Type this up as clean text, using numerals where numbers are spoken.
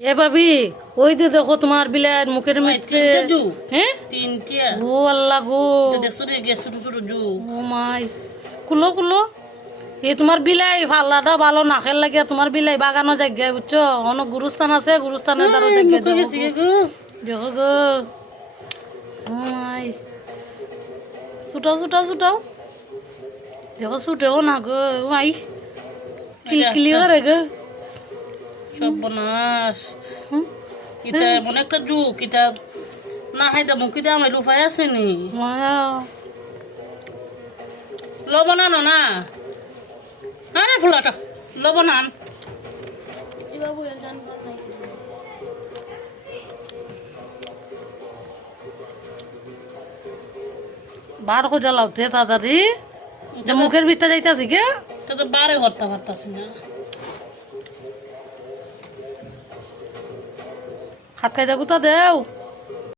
এ ভাবি ওই যে দেখো তোমার বিলার মুখের মধ্যে হ্যাঁ তিনটা ও আল্লাহ গো দেশরে গে ছোট ছোট জু ও মাই কুলো কুলো এই তোমার বিলাই ফাল্লাটা ভালো না খেল লাগে তোমার বিলাই বাগানো জায়গায় বুঝছো অনেক গুরুস্থান আছে গুরুস্থানের দ্বারা জায়গায় দেখো গো ও মাই ছুটাও ছুটাও ছুটাও দেখো ছুটেও না গো ও মাই কিলকিলি করে গো সর্বনাশ কিতা এমন একটা জু কিতা না হাইদা মুখিদা আমার লুফাই আসেনি মায়া লবণ আনো না আরে ফুলাটা লবণ আন বার করে লাউতে তাড়াতাড়ি যে মুখের ভিতরে যাইতাছি কে তা তো বারে হরতা পারতাছি না হাত খাইতে গুতা দেও